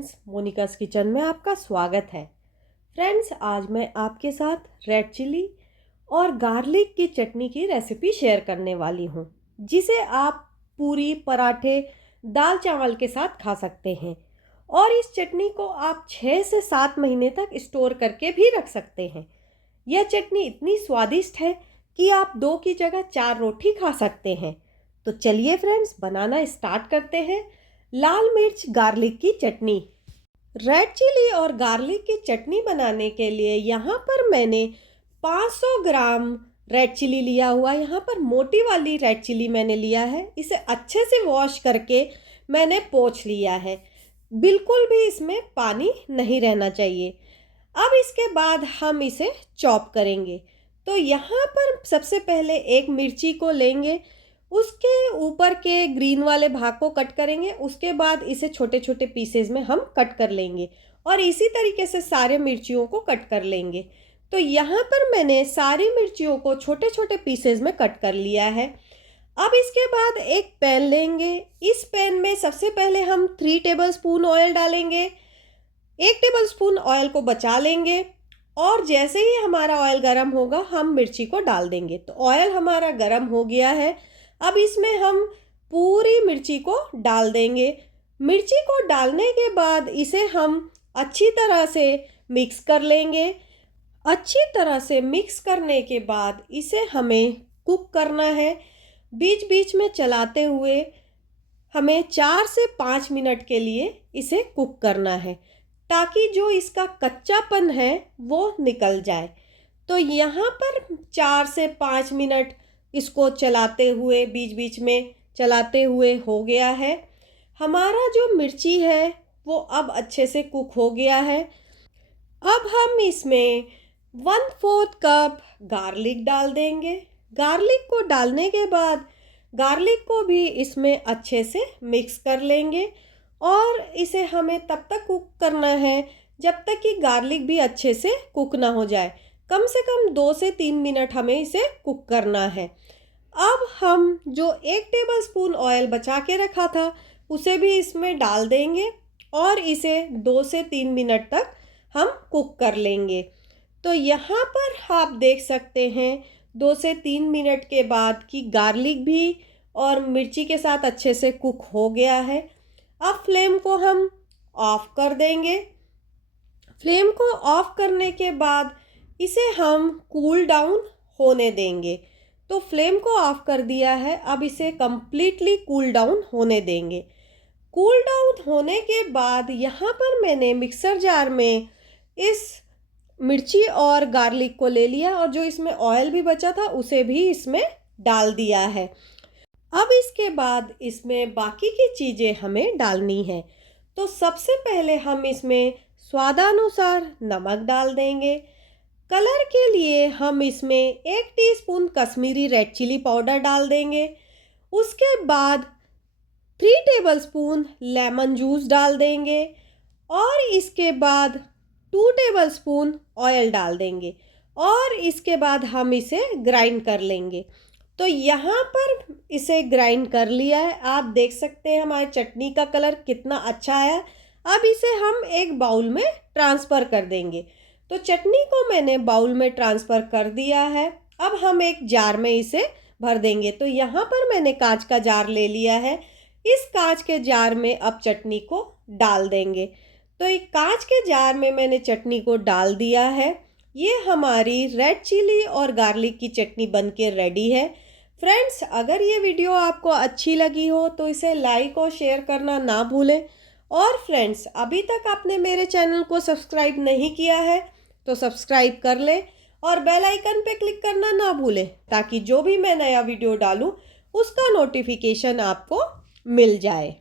Friends, Monika's kitchen में आपका स्वागत है। फ्रेंड्स, आज मैं आपके साथ रेड चिली और गार्लिक की चटनी की रेसिपी शेयर करने वाली हूँ, जिसे आप पूरी, पराठे, दाल चावल के साथ खा सकते हैं। और इस चटनी को आप 6 से 7 महीने तक स्टोर करके भी रख सकते हैं। यह चटनी इतनी स्वादिष्ट है कि आप 2 की जगह 4 रोटी खा सकते हैं। तो चलिए फ्रेंड्स, बनाना स्टार्ट करते हैं। लाल मिर्च गार्लिक की चटनी। रेड चिली और गार्लिक की चटनी बनाने के लिए यहाँ पर मैंने 500 ग्राम रेड चिली लिया हुआ। यहाँ पर मोटी वाली रेड चिली मैंने लिया है। इसे अच्छे से वॉश करके मैंने पोंछ लिया है। बिल्कुल भी इसमें पानी नहीं रहना चाहिए। अब इसके बाद हम इसे चॉप करेंगे। तो यहाँ पर सबसे पहले एक मिर्ची को लेंगे, उसके ऊपर के ग्रीन वाले भाग को कट करेंगे। उसके बाद इसे छोटे छोटे पीसेस में हम कट कर लेंगे और इसी तरीके से सारे मिर्चियों को कट कर लेंगे। तो यहाँ पर मैंने सारी मिर्चियों को छोटे छोटे पीसेस में कट कर लिया है। अब इसके बाद एक पैन लेंगे। इस पैन में सबसे पहले हम 3 टेबलस्पून ऑयल डालेंगे। 1 टेबलस्पून ऑयल को बचा लेंगे और जैसे ही हमारा ऑयल गर्म होगा हम मिर्ची को डाल देंगे। तो ऑयल हमारा गर्म हो गया है। अब इसमें हम पूरी मिर्ची को डाल देंगे। मिर्ची को डालने के बाद इसे हम अच्छी तरह से मिक्स कर लेंगे। अच्छी तरह से मिक्स करने के बाद इसे हमें कुक करना है। बीच बीच में चलाते हुए हमें 4 से 5 मिनट के लिए इसे कुक करना है, ताकि जो इसका कच्चापन है वो निकल जाए। तो यहाँ पर 4 से 5 मिनट इसको चलाते हुए, बीच बीच में चलाते हुए हो गया है। हमारा जो मिर्ची है वो अब अच्छे से कुक हो गया है। अब हम इसमें 1/4 कप गार्लिक डाल देंगे। गार्लिक को डालने के बाद गार्लिक को भी इसमें अच्छे से मिक्स कर लेंगे और इसे हमें तब तक कुक करना है जब तक कि गार्लिक भी अच्छे से कुक ना हो जाए। कम से कम 2 से 3 मिनट हमें इसे कुक करना है। अब हम जो 1 टेबलस्पून ऑयल बचा के रखा था उसे भी इसमें डाल देंगे और इसे 2 से 3 मिनट तक हम कुक कर लेंगे। तो यहाँ पर आप देख सकते हैं 2 से 3 मिनट के बाद कि गार्लिक भी और मिर्ची के साथ अच्छे से कुक हो गया है। अब फ्लेम को हम ऑफ कर देंगे। फ्लेम को ऑफ करने के बाद इसे हम कूल डाउन होने देंगे। तो फ्लेम को ऑफ कर दिया है। अब इसे कम्प्लीटली कूल डाउन होने देंगे। कूल डाउन होने के बाद यहाँ पर मैंने मिक्सर जार में इस मिर्ची और गार्लिक को ले लिया और जो इसमें ऑयल भी बचा था उसे भी इसमें डाल दिया है। अब इसके बाद इसमें बाकी की चीज़ें हमें डालनी है। तो सबसे पहले हम इसमें स्वादानुसार नमक डाल देंगे। कलर के लिए हम इसमें 1 teaspoon Kashmiri red chilli powder डाल देंगे। उसके बाद 3 टेबलस्पून लेमन जूस डाल देंगे और इसके बाद 2 टेबलस्पून ऑयल डाल देंगे और इसके बाद हम इसे ग्राइंड कर लेंगे। तो यहाँ पर इसे ग्राइंड कर लिया है। आप देख सकते हैं हमारी चटनी का कलर कितना अच्छा है। अब इसे हम एक बाउल में ट्रांसफ़र कर देंगे। तो चटनी को मैंने बाउल में ट्रांसफ़र कर दिया है। अब हम एक जार में इसे भर देंगे। तो यहाँ पर मैंने कांच का जार ले लिया है। इस कांच के जार में अब चटनी को डाल देंगे। तो एक कांच के जार में मैंने चटनी को डाल दिया है। ये हमारी रेड चिली और गार्लिक की चटनी बनके रेडी है। फ्रेंड्स, अगर ये वीडियो आपको अच्छी लगी हो तो इसे लाइक और शेयर करना ना भूलें। और फ्रेंड्स, अभी तक आपने मेरे चैनल को सब्सक्राइब नहीं किया है तो सब्सक्राइब कर लें और बेल आइकन पे क्लिक करना ना भूलें, ताकि जो भी मैं नया वीडियो डालूं उसका नोटिफिकेशन आपको मिल जाए।